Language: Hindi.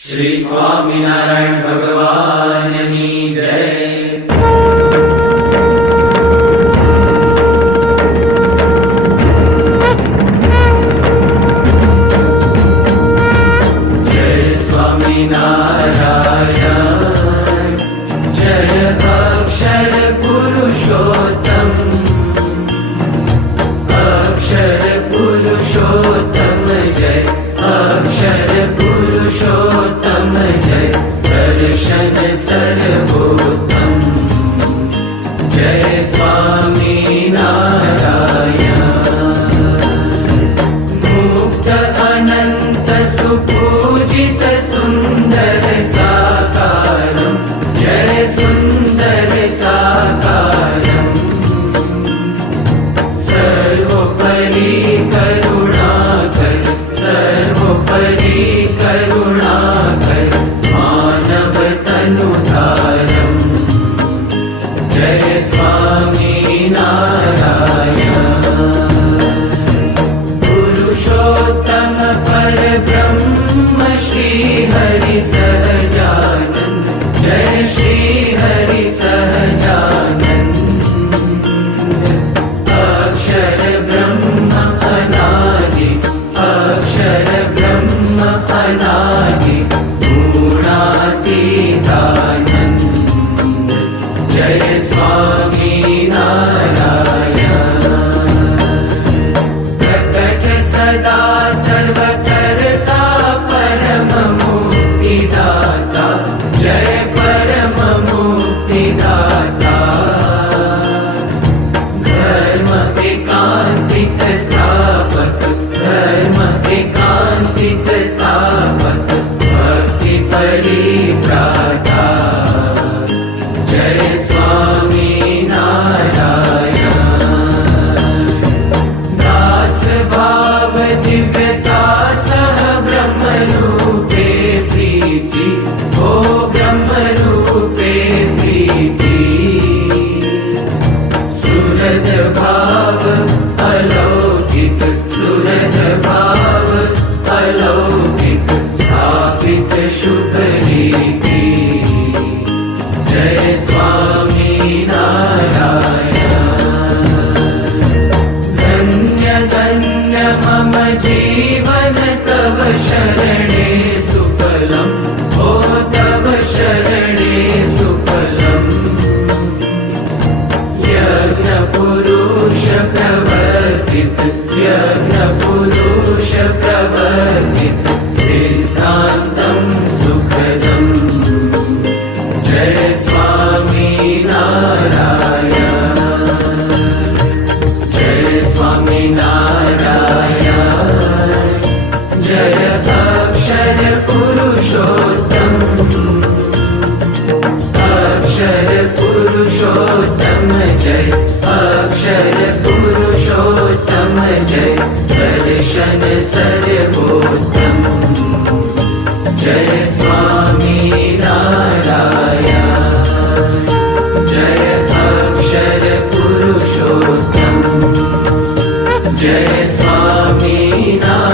श्री स्वामिनारायण भगवाननी जय। जय स्वामिनारायण, जय अक्षर पुरुषोत्तम, अक्षर पुरुषोत्तम जय, अक्षर पुरुषोत्तम जय, दर्शन सर्वोत्तम जय स्वामिनारायण। मुक्त अनंत सुपूजित सुंदर साकारं जय सुंदर साकारं, सर्वोपरि करुणाकर, सर्वोपरि करुणाकर, मानव तनुधारं जय स्वामिनारायण। पुरुषोत्तम परब्रह्म श्री हरि सहजानंद जय, श्री हरि सहजानंद, अक्षर ब्रह्म अनादि, अक्षर ब्रह्म अनादि, गुणातीतानंद जय स्वामिनारायण। प्रकट सदा सर्वकर्ता परम मुक्तिदाता जय, परम मुक्तिदाता, धर्म एकांतिक स्थापक, धर्म एकांतिक स्थापक, भक्ति परित्राता जय स्वामिनारायण। दास भाव दिव्यता सह ब्रह्म रूपे प्रीति, हो ब्रह्म रूपे प्रीति, सुहृद भाव अलौकिक, सुहृद भाव अलौकिक, स्थापित शुभ रीति जय स्वामिनारायण। धन्य धन्य मम जीवन तव शरणे सुफलम्, ओ तव शरणे सुफलम्, यज्ञ पुरुष प्रवर्तित, यज्ञ पुरुष प्रवर्तित, सिद्धान्तं सुखदम् जय स्वामिनारायण। जय स्वामिनारायण, जय अक्षर पुरुषोत्तम, अक्षर पुरुषोत्तम जय, अक्षर पुरुषोत्तम जय, दर्शन सर्वोत्तम जय स्वामिनारायण। जय अक्षर पुरुषोत्तम, जय स्वामिनारायण।